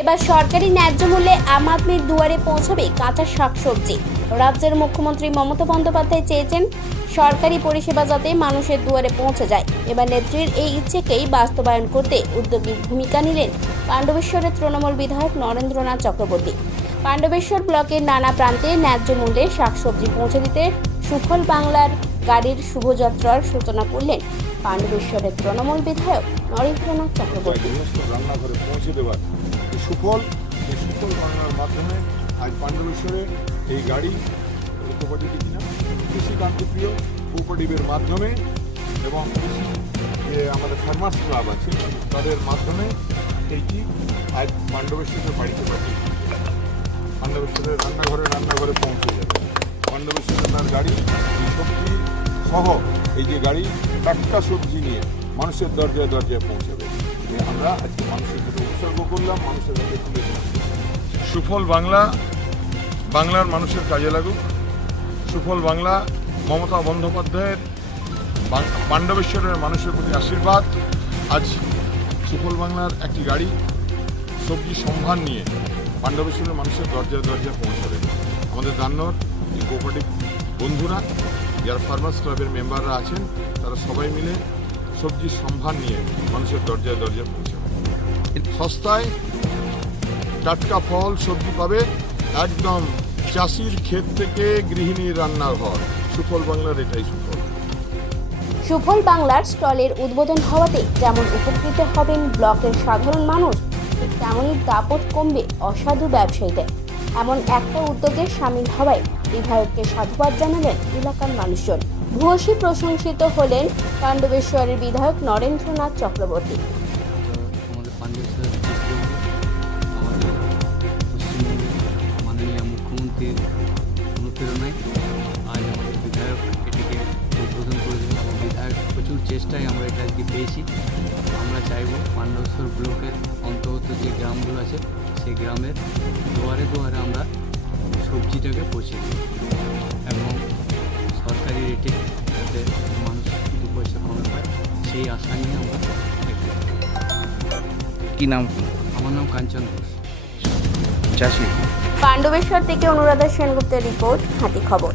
এবার সরকারি ন্যায্য মূল্যে আম আদমির দুয়ারে পৌঁছাবে কাঁচা শাকসবজি। রাজ্যের মুখ্যমন্ত্রী মমতা বন্দ্যোপাধ্যায় চেয়েছেন সরকারি পরিষেবা যাতে মানুষের দুয়ারে পৌঁছে যায়। এবার নেত্রীর এই ইচ্ছেকেই বাস্তবায়ন করতে উদ্যোগী ভূমিকা নিলেন পাণ্ডবেশ্বরের তৃণমূল বিধায়ক নরেন্দ্রনাথ চক্রবর্তী। পাণ্ডবেশ্বর ব্লকের নানা প্রান্তে ন্যায্য মূল্যে শাকসবজি পৌঁছে দিতে সুফল বাংলার গাড়ির শুভযাত্রার সূচনা করলেন পাণ্ডবেশ্বরের তৃণমূল বিধায়ক নরেন্দ্রনাথ চক্রবর্তী। রান্নাঘরে পৌঁছে দেওয়ার সুফল এই সুফল বাংলার মাধ্যমে আজ পাণ্ডবেশ্বরে এই গাড়ি কোপারেটিভ কিনা, কৃষি প্রিয় কোপারেটিভের মাধ্যমে এবং কৃষি যে আমাদের ফার্মার্স ক্লাব আছে, তাদের মাধ্যমে এইটি আজ পাণ্ডবেশ্বরের বাড়িতে বাড়িতে পাণ্ডবেশ্বরের রান্নাঘরে রান্নাঘরে পৌঁছে যাবে। পাণ্ডবেশ্বরের তার গাড়ি সবজি সহ এই যে গাড়ি টাটকা সবজি নিয়ে মানুষের দরজায় দরজায় পৌঁছাবে। আমরা আজকে মানুষের কাছে উৎসর্গ করলাম, মানুষের তুলে সুফল বাংলা, বাংলার মানুষের কাজে লাগুক। সুফল বাংলা, মমতা বন্দ্যোপাধ্যায়ের পাণ্ডবেশ্বরের মানুষের প্রতি আশীর্বাদ। আজ সুফল বাংলার একটি গাড়ি, সবজি সম্ভার নিয়ে পাণ্ডবেশ্বরের মানুষের দরজায় দরজায় পৌঁছাবে। আমাদের দান্নর যে কোঅপারেটিভ বন্ধুরা যারা ফার্মার্স ক্লাবের মেম্বাররা আছেন, তারা সবাই মিলে সবজির সম্ভার নিয়ে মানুষের দরজায় দরজায় পৌঁছাবে সস্তায় টাটকা ফল, সবজি পাবে একদম চাষির ক্ষেত থেকে গৃহিণীর রান্নাঘর সুফল বাংলার এটাই সুফল। সুফল বাংলার স্টলের উদ্বোধন হওয়াতে যেমন উপকৃত হবেন ব্লকের সাধারণ মানুষ, তেমনই দাপট কমবে অসাধু ব্যবসায়ীদের। এমন একটা উদ্যোগে সামিল হওয়ায় বিধায়ককে সাধুবাদ জানালেন এলাকার মানুষজন। ভূয়সী প্রশংসিত হলেন পাণ্ডবেশ্বরের বিধায়ক নরেন্দ্রনাথ চক্রবর্তী। বিধায়ক প্রচুর চেষ্টায় আমরা এটা আজকে পেয়েছি। আমরা চাইব পাণ্ডবেশ্বর ব্লকের অন্তর্গত যে গ্রামগুলো আছে, সেই গ্রামের দুয়ারে দুয়ারে আমরা সবজিটাকে পচে দিই। এবং সরকারি রেটে যাতে মানুষ দু পয়সা কমে পায় সেই আশা নিয়ে আমরা। কি নাম? আমার নাম কাঞ্চন ঘোষ। চাষি। পাণ্ডবেশ্বর থেকে অনুরাধা সেনগুপ্তের রিপোর্ট হাতি খবর।